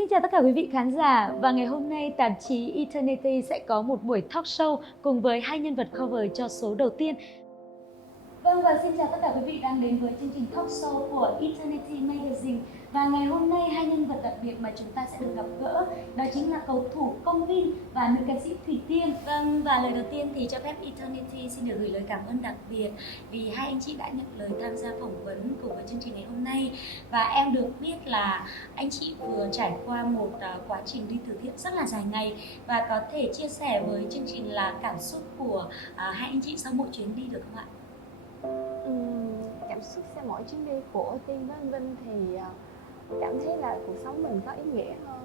Xin chào tất cả quý vị khán giả, và ngày hôm nay tạp chí Eternity sẽ có một buổi talk show cùng với hai nhân vật cover cho số đầu tiên. Vâng, và xin chào tất cả quý vị đang đến với chương trình talk show của Eternity Magazine. Và ngày hôm nay hai nhân vật đặc biệt mà chúng ta sẽ được gặp gỡ đó chính là cầu thủ Công Vin và nữ ca sĩ Thủy Tiên. Vâng, và lời đầu tiên thì cho phép Eternity xin được gửi lời cảm ơn đặc biệt vì hai anh chị đã nhận lời tham gia phỏng vấn cùng với chương trình ngày hôm nay. Và em được biết là anh chị vừa trải qua một quá trình đi từ thiện rất là dài ngày, và có thể chia sẻ với chương trình là cảm xúc của hai anh chị sau mỗi chuyến đi được không ạ? Cảm xúc sau mỗi chuyến đi của Tiên với anh Vinh thì cảm thấy là cuộc sống mình có ý nghĩa hơn,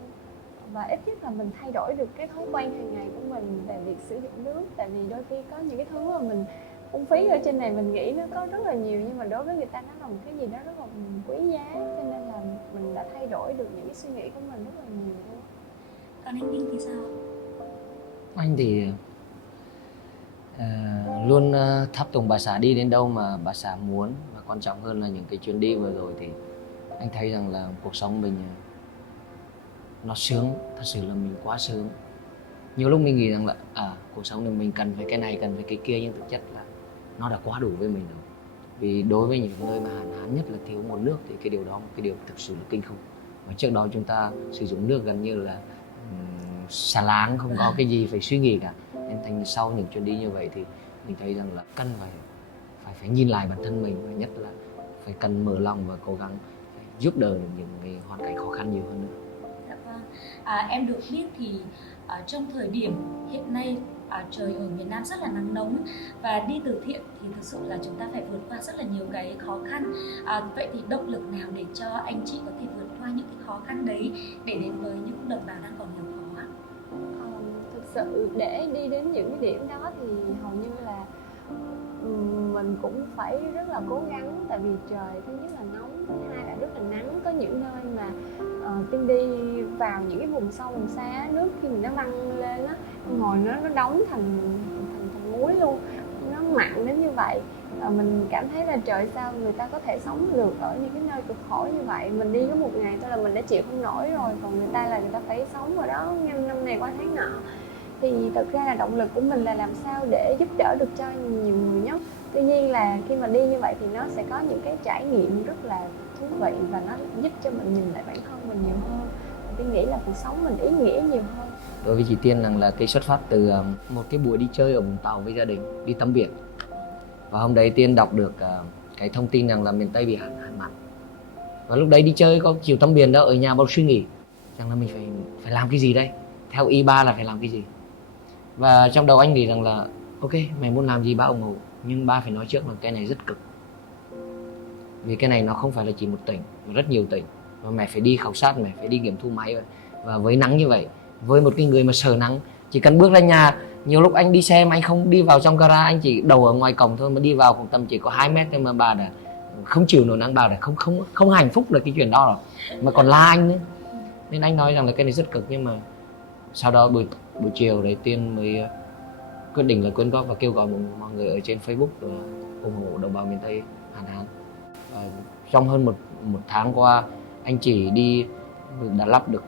và ít nhất là mình thay đổi được cái thói quen hàng ngày của mình về việc sử dụng nước. Tại vì đôi khi có những cái thứ mà mình phung phí ở trên này mình nghĩ nó có rất là nhiều, nhưng mà đối với người ta nó là một cái gì đó rất là quý giá, cho nên là mình đã thay đổi được những cái suy nghĩ của mình rất là nhiều luôn. Còn anh Vinh thì sao? Anh thì luôn tháp tùng bà xã đi đến đâu mà bà xã muốn, và quan trọng hơn là những cái chuyến đi vừa rồi thì anh thấy rằng là cuộc sống mình nó sướng, thật sự là mình quá sướng. Nhiều lúc mình nghĩ rằng là cuộc sống này mình cần phải cái này, cần phải cái kia, nhưng thực chất là nó đã quá đủ với mình rồi. Vì đối với những nơi mà hạn hán nhất là thiếu nguồn nước thì cái điều đó một cái điều thực sự là kinh khủng. Và trước đó chúng ta sử dụng nước gần như là xà láng, không có cái gì phải suy nghĩ cả. Nên thành sau những chuyến đi như vậy thì mình thấy rằng là cần phải nhìn lại bản thân mình, và nhất là phải cần mở lòng và cố gắng giúp đỡ những cái hoàn cảnh khó khăn nhiều hơn nữa. Dạ vâng. Em được biết thì trong thời điểm hiện nay trời ở miền Nam rất là nắng nóng, và đi từ thiện thì thực sự là chúng ta phải vượt qua rất là nhiều cái khó khăn. Vậy thì động lực nào để cho anh chị có thể vượt qua những cái khó khăn đấy để đến với những đồng bào đang còn nghèo khó ạ? Thực sự để đi đến những cái điểm đó thì hầu như là mình cũng phải rất là cố gắng, tại vì trời thứ nhất là nóng, thứ hai là rất là nắng. Có những nơi mà Tiên đi vào những cái vùng sâu vùng xa, nước khi mình nó băng lên á, ngồi nó đóng thành muối luôn, nó mặn đến như vậy. Mình cảm thấy là trời, sao người ta có thể sống được ở những cái nơi cực khổ như vậy. Mình đi có một ngày thôi là mình đã chịu không nổi rồi, còn người ta là người ta phải sống ở đó năm này qua tháng nọ. Thì thật ra là động lực của mình là làm sao để giúp đỡ được cho nhiều người nhất. Tuy nhiên là khi mà đi như vậy thì nó sẽ có những cái trải nghiệm rất là thú vị, và nó giúp cho mình nhìn lại bản thân mình nhiều hơn. Tôi nghĩ là cuộc sống mình ý nghĩa nhiều hơn. Đối với chị Tiên rằng là cái xuất phát từ một cái buổi đi chơi ở Vũng Tàu với gia đình, đi tắm biển. Và hôm đấy Tiên đọc được cái thông tin rằng là miền Tây bị hạn mặn. Và lúc đấy đi chơi có chiều tắm biển đó, ở nhà bao suy nghĩ rằng là mình phải làm cái gì đây, theo ý ba là phải làm cái gì. Và trong đầu anh nghĩ rằng là ok, mày muốn làm gì ba ủng hộ, nhưng ba phải nói trước là cái này rất cực. Vì cái này nó không phải là chỉ một tỉnh, mà rất nhiều tỉnh, và mày phải đi khảo sát, mày phải đi nghiệm thu máy. Và với nắng như vậy, với một cái người mà sợ nắng, chỉ cần bước ra nhà, nhiều lúc anh đi xe mà anh không đi vào trong gara, anh chỉ đầu ở ngoài cổng thôi, mà đi vào cũng tầm chỉ có 2 mét thôi mà bà đã không chịu nổi nắng, bà đã không hạnh phúc được cái chuyện đó rồi, mà còn la anh nữa. Nên anh nói rằng là cái này rất cực. Nhưng mà sau đó buổi chiều đấy Tiên mới quyết định là quyên góp và kêu gọi mọi người ở trên Facebook ủng hộ đồng bào miền Tây hạn hán. Trong hơn một tháng qua, anh chỉ đã lắp được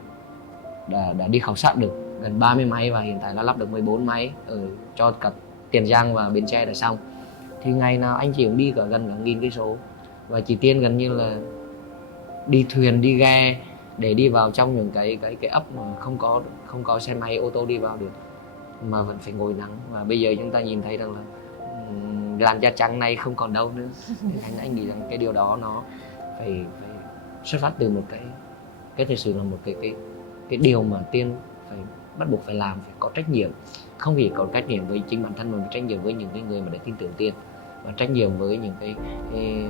đã đi khảo sát được gần 30 máy, và hiện tại là lắp được 14 máy ở cho cả Tiền Giang và Bến Tre đã xong. Thì ngày nào anh chị cũng đi cả gần cả 1.000 cây số, và chị Tiên gần như là đi thuyền đi ghe để đi vào trong những cái ấp mà không có xe máy ô tô đi vào được, mà vẫn phải ngồi nắng. Và bây giờ chúng ta nhìn thấy rằng là làn da trắng này không còn đâu nữa. Nên anh nghĩ rằng cái điều đó nó phải xuất phát từ một cái thực sự là một cái điều mà Tiên phải bắt buộc phải làm, phải có trách nhiệm. Không chỉ có trách nhiệm với chính bản thân mình, trách nhiệm với những cái người mà đã tin tưởng Tiên, và trách nhiệm với những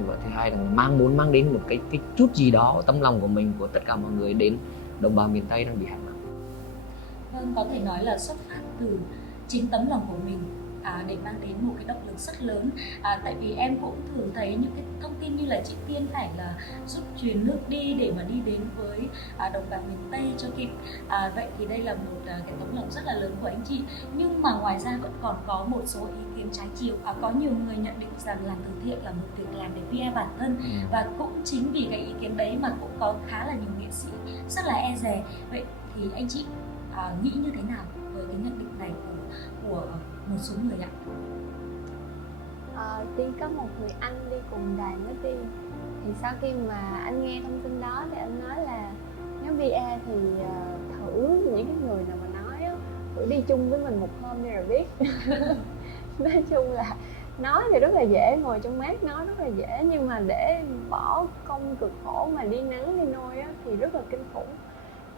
và thứ hai là muốn mang đến một cái chút gì đó tấm lòng của mình, của tất cả mọi người đến đồng bào miền Tây đang bị hạn mặn. Vâng, có thể nói là xuất phát từ chính tấm lòng của mình để mang đến một cái động lực rất lớn. Tại vì em cũng thường thấy những cái thông tin như là chị Tiên phải là giúp truyền nước đi để mà đi đến với đồng bào miền Tây cho kịp. Vậy thì đây là một cái tấm lòng rất là lớn của anh chị. Nhưng mà ngoài ra vẫn còn có một số ý kiến trái chiều. Có nhiều người nhận định rằng làm từ thiện là một việc làm để PR bản thân, và cũng chính vì cái ý kiến đấy mà cũng có khá là nhiều nghệ sĩ rất là e dè. Vậy thì anh chị nghĩ như thế nào với cái nhận định này của một số người ạ? Tiên có một người anh đi cùng đoàn với Tiên, thì sau khi mà anh nghe thông tin đó thì anh nói là nếu VR thì thử những cái người nào mà nói á, thử đi chung với mình một hôm đi rồi biết. Nói chung là nói thì rất là dễ, ngồi trong mát nói rất là dễ, nhưng mà để bỏ công cực khổ mà đi nắng đi nôi á, thì rất là kinh khủng.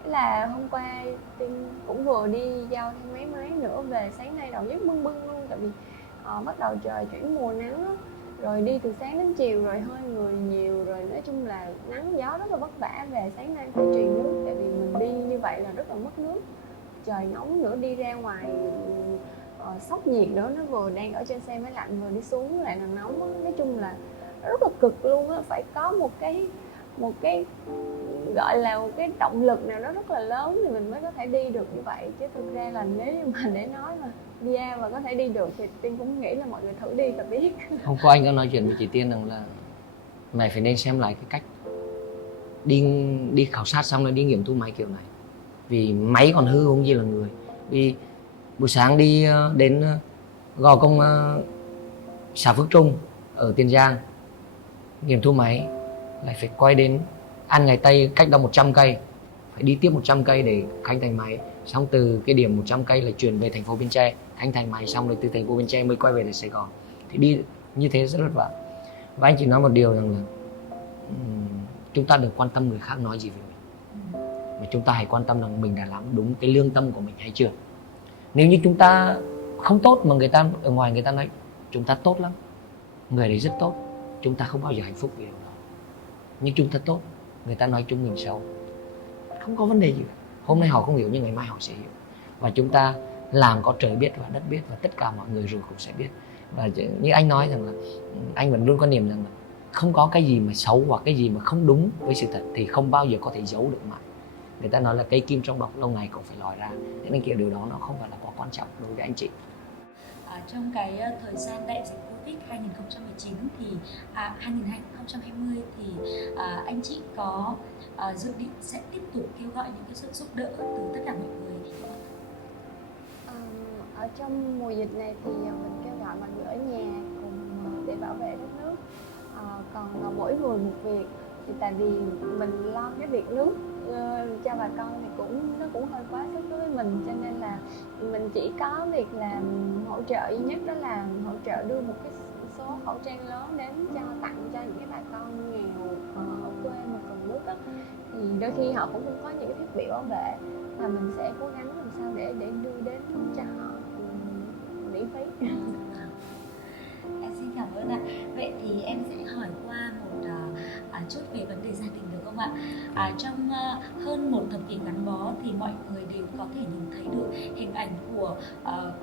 Thế là hôm qua Tiên cũng vừa đi giao thêm mấy máy nữa về, sáng nay đầu giấc bưng bưng luôn, tại vì bắt đầu trời chuyển mùa nắng á, rồi đi từ sáng đến chiều rồi hơi người nhiều, rồi nói chung là nắng gió rất là vất vả. Về sáng nay phải truyền nước, tại vì mình đi như vậy là rất là mất nước, trời nóng nữa, đi ra ngoài sốc nhiệt nữa, nó vừa đang ở trên xe máy lạnh vừa đi xuống lại là nóng á. Nói chung là rất là cực luôn á, phải có một cái gọi là một cái động lực nào đó rất là lớn thì mình mới có thể đi được như vậy. Chứ thực ra là nếu như mà để nói mà VR mà có thể đi được thì Tiên cũng nghĩ là mọi người thử đi là biết. Hôm qua anh có nói chuyện với chị Tiên rằng là mày phải nên xem lại cái cách đi khảo sát xong rồi đi nghiệm thu máy kiểu này, vì máy còn hư không gì là người. Vì buổi sáng đi đến gò công xã Phước Trung ở Tiền Giang nghiệm thu máy, lại phải quay đến An Ngày Tây cách đó 100 cây, phải đi tiếp 100 cây để khánh thành máy, xong từ cái điểm 100 cây lại chuyển về thành phố Bến Tre khánh thành máy, xong rồi từ thành phố Bến Tre mới quay về lại Sài Gòn. Thì đi như thế rất vất vả. Và anh chỉ nói một điều rằng là chúng ta đừng quan tâm người khác nói gì về mình, mà chúng ta hãy quan tâm rằng mình đã làm đúng cái lương tâm của mình hay chưa. Nếu như chúng ta không tốt mà người ta ở ngoài người ta nói chúng ta tốt lắm, người đấy rất tốt, chúng ta không bao giờ hạnh phúc vì điều đó. Nhưng chúng ta tốt, người ta nói chúng mình xấu, không có vấn đề gì. Hôm nay họ không hiểu nhưng ngày mai họ sẽ hiểu. Và chúng ta làm có trời biết và đất biết, và tất cả mọi người rồi cũng sẽ biết. Và như anh nói rằng là anh vẫn luôn quan niệm rằng là không có cái gì mà xấu hoặc cái gì mà không đúng với sự thật thì không bao giờ có thể giấu được mãi. Người ta nói là cây kim trong bọc lâu ngày cũng phải lòi ra, nên kiểu điều đó nó không phải là quá quan trọng đối với anh chị. Trong cái thời gian đại dịch Covid 2019 thì 2020 thì anh chị có dự định sẽ tiếp tục kêu gọi những cái sự giúp đỡ từ tất cả mọi người không? Ở trong mùa dịch này thì mình kêu gọi mọi người ở nhà cùng để bảo vệ đất nước. Còn mỗi người một việc, thì tại vì mình lo cái việc nước cho bà con thì nó cũng hơi quá sức đối với mình, cho nên là mình chỉ có việc làm hỗ trợ duy nhất, đó là hỗ trợ đưa một cái số khẩu trang lớn đến tặng cho những cái bà con nghèo ở quê mà cần nước á. Thì đôi khi họ cũng không có những cái thiết bị bảo vệ, và mình sẽ cố gắng làm sao để đưa đến cho họ miễn phí. Em xin cảm ơn ạ. Vậy thì em sẽ hỏi qua một chút về vấn đề gia đình được không ạ? Trong hơn một thập kỷ gắn bó thì mọi người đều có thể nhìn thấy được hình ảnh của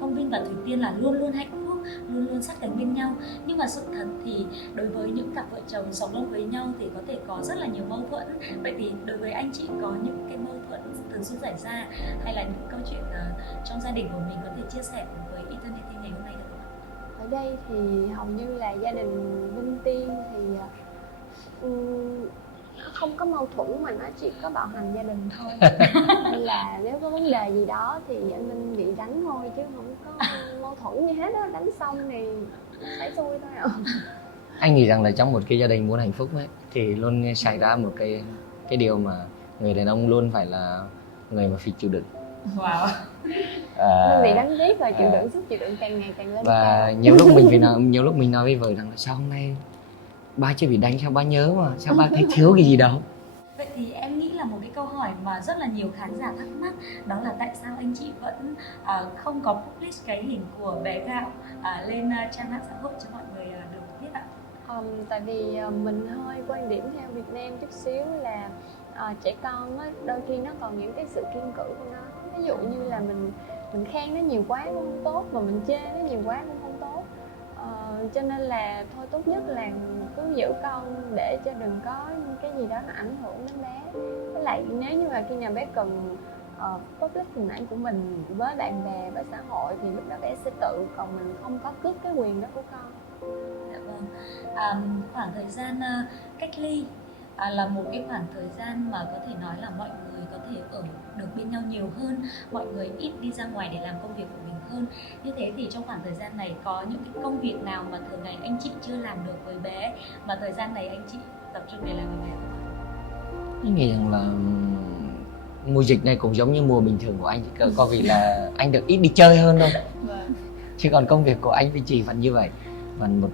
Công Vinh và Thủy Tiên là luôn luôn hạnh phúc, luôn luôn sát cánh bên nhau. Nhưng mà sự thật thì đối với những cặp vợ chồng sống lâu với nhau thì có thể có rất là nhiều mâu thuẫn. Vậy thì đối với anh chị có những cái mâu thuẫn thường xuyên xảy ra, hay là những câu chuyện trong gia đình của mình có thể chia sẻ cùng với Eternity ngày hôm nay được không ạ? Ở đây thì hầu như là gia đình Vinh Tiên thì nó không có mâu thuẫn, mà nó chỉ có bạo hành gia đình thôi. Nên là nếu có vấn đề gì đó thì anh Vinh bị đánh thôi, chứ không có mâu thuẫn gì hết á. Đánh xong thì phải xui thôi ạ. Anh nghĩ rằng là trong một cái gia đình muốn hạnh phúc ấy, thì luôn xảy ra một cái điều mà người đàn ông luôn phải là người mà phải chịu đựng. Wow. Mình bị đánh tiếc rồi, chịu đựng, sức chịu đựng càng ngày càng lên. Và nhiều lúc mình nói với vợ rằng là sao hôm nay ba chưa bị đánh, sao ba nhớ mà sao ba thấy thiếu cái gì đâu. Vậy thì em nghĩ là một cái câu hỏi mà rất là nhiều khán giả thắc mắc, đó là tại sao anh chị vẫn không có publish cái hình của bé Gạo lên trang mạng xã hội cho mọi người được biết ạ? Tại vì mình hơi quan điểm theo Việt Nam chút xíu là trẻ con á, đôi khi nó còn những cái sự kiêng cữ của nó. Ví dụ như là mình mình khen nó nhiều quá cũng không tốt, mà mình chê nó nhiều quá cũng không tốt. Cho nên là thôi tốt nhất là cứ giữ con để cho đừng có cái gì đó nó ảnh hưởng đến bé. Với lại nếu như mà khi nào bé cần public hình ảnh của mình với bạn bè, với xã hội thì lúc đó bé sẽ tự, còn mình không có cướp cái quyền đó của con. Dạ vâng. Khoảng thời gian cách ly là một cái khoảng thời gian mà có thể nói là mọi người có thể ở được bên nhau nhiều hơn, mọi người ít đi ra ngoài để làm công việc của mình hơn. Như thế thì trong khoảng thời gian này có những cái công việc nào mà thường ngày anh chị chưa làm được với bé mà thời gian này anh chị tập trung để làm với bé không ạ? Anh nghĩ rằng là mùa dịch này cũng giống như mùa bình thường của anh, có vì là anh được ít đi chơi hơn thôi. Vâng. Chứ còn công việc của anh thì chỉ vẫn như vậy, vẫn một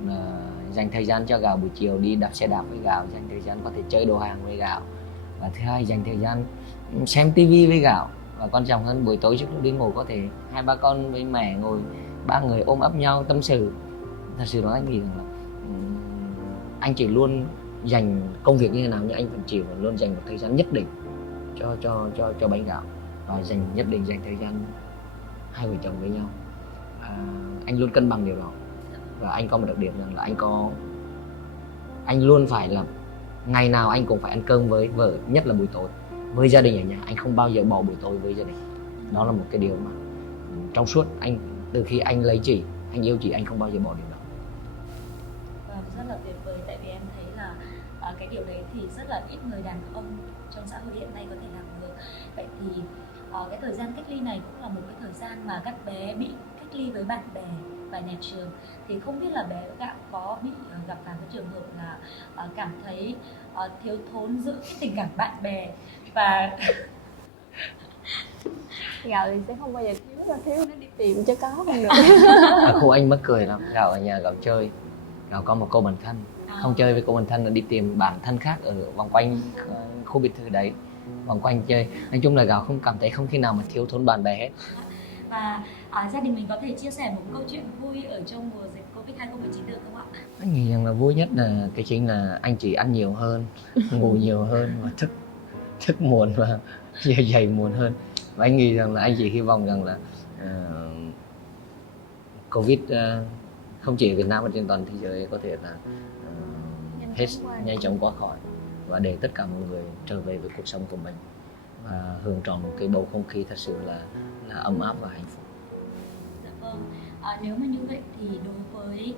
dành thời gian cho Gạo buổi chiều đi đạp xe đạp với Gạo, dành thời gian có thể chơi đồ hàng với Gạo, và thứ hai dành thời gian xem tivi với Gạo, và quan trọng hơn buổi tối trước lúc đi ngủ có thể 2-3 con với mẹ ngồi 3 người ôm ấp nhau tâm sự. Thật sự đó anh nghĩ rằng là anh chỉ luôn dành công việc như thế nào nhưng anh vẫn chỉ luôn dành một thời gian nhất định cho bánh Gạo, và nhất định dành thời gian hai vợ chồng với nhau. Anh luôn cân bằng điều đó, và anh có một đặc điểm rằng là anh luôn phải là ngày nào anh cũng phải ăn cơm với vợ, nhất là buổi tối với gia đình ở nhà. Anh không bao giờ bỏ buổi tối với gia đình. Đó là một cái điều mà trong suốt anh, từ khi anh lấy chị, anh yêu chị, anh không bao giờ bỏ điều đó. Rất là tuyệt vời, tại vì em thấy là cái điều đấy thì rất là ít người đàn ông trong xã hội hiện nay có thể làm được. Vậy thì cái thời gian cách ly này cũng là một cái thời gian mà các bé bị cách ly với bạn bè và nhà trường, thì không biết là bé Gạo có bị gặp phải cái trường hợp là cảm thấy thiếu thốn giữa cái tình cảm bạn bè và Gạo thì sẽ không bao giờ thiếu nó đi tìm cho có không được. Ở khu anh mắc cười lắm, Gạo ở nhà Gạo chơi, Gạo có một cô bạn thân, không chơi với cô bạn thân là đi tìm bạn thân khác ở vòng quanh khu biệt thự đấy, vòng quanh chơi. Nói chung là Gạo không cảm thấy không khi nào mà thiếu thốn bạn bè hết. Và gia đình mình có thể chia sẻ một câu chuyện vui ở trong mùa dịch Covid 2019 được không ạ? Anh nghĩ rằng là vui nhất là cái chính là anh chỉ ăn nhiều hơn, ngủ nhiều hơn và thức muộn và dậy muộn hơn. Và anh nghĩ rằng là anh chỉ hy vọng rằng là Covid không chỉ ở Việt Nam mà trên toàn thế giới có thể là nhanh chóng qua khỏi, và để tất cả mọi người trở về với cuộc sống của mình và hưởng trọn một cái bầu không khí thật sự là ấm áp và hạnh phúc. Dạ vâng. Nếu mà như vậy thì đối với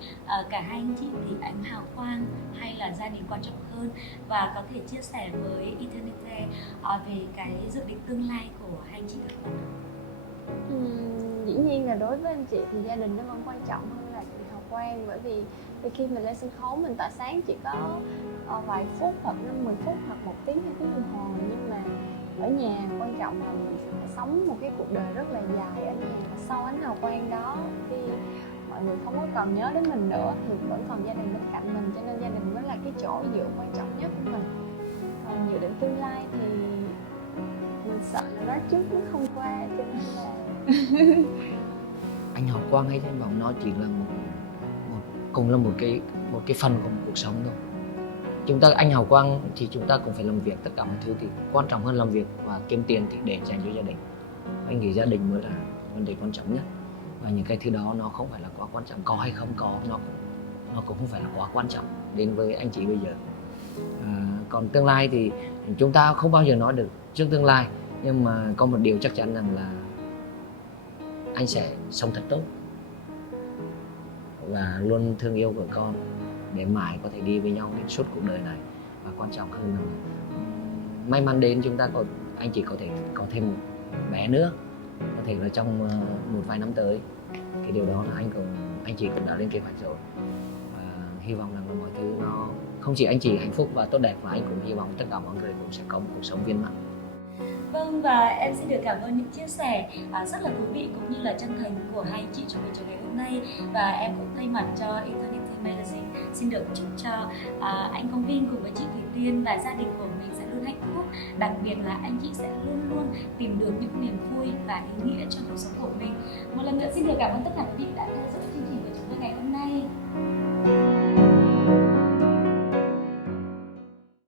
cả hai anh chị thì anh Hào Quang hay là gia đình quan trọng hơn, và có thể chia sẻ với Eternity về cái dự định tương lai của hai anh chị được không ạ? Dĩ nhiên là đối với anh chị thì gia đình nó vẫn quan trọng hơn là chị Hào Quang, bởi vì khi mình lên sân khấu mình tỏa sáng chỉ có vài phút hoặc 5-10 phút hoặc 1 tiếng 2 tiếng đồng hồ, nhưng mà ở nhà quan trọng là mình phải sống một cái cuộc đời rất là dài ở nhà, và sau ánh hào quang đó khi mọi người không có còn nhớ đến mình nữa thì vẫn còn gia đình bên cạnh mình, cho nên gia đình mới là cái chỗ dựa quan trọng nhất của mình. Còn dự định tương lai thì mình sợ là đó trước nó không qua, cho nên là Anh Hào Quang hay Thiên Bóng nó chỉ là cũng là một cái phần của một cuộc sống thôi. Anh Hào Quang thì chúng ta cũng phải làm việc, tất cả mọi thứ thì quan trọng hơn làm việc và kiếm tiền thì để dành cho gia đình. Anh nghĩ gia đình mới là vấn đề quan trọng nhất, và những cái thứ đó nó không phải là quá quan trọng, có hay không có nó cũng không phải là quá quan trọng đến với anh chị bây giờ. Còn tương lai thì chúng ta không bao giờ nói được trước tương lai, nhưng mà có một điều chắc chắn rằng là anh sẽ sống thật tốt và luôn thương yêu vợ con để mãi có thể đi với nhau đến suốt cuộc đời này. Và quan trọng hơn là may mắn đến anh chỉ có thể có thêm một bé nữa, có thể là trong một vài năm tới. Cái điều đó là anh chị cũng đã lên kế hoạch rồi, và hy vọng rằng là mọi thứ nó không chỉ anh chị hạnh phúc và tốt đẹp, mà anh cũng hy vọng tất cả mọi người cũng sẽ có một cuộc sống viên mãn. Vâng, và em xin được cảm ơn những chia sẻ rất là thú vị cũng như là chân thành của hai anh chị trong buổi chiều ngày hôm nay. Và em cũng thay mặt cho Eternity Magazine xin được chúc cho anh Công Vin cùng với chị Thủy Tiên và gia đình của mình sẽ luôn hạnh phúc. Đặc biệt là anh chị sẽ luôn luôn tìm được những niềm vui và ý nghĩa trong cuộc sống của mình. Một lần nữa xin được cảm ơn tất cả quý vị đã theo dõi chương trình.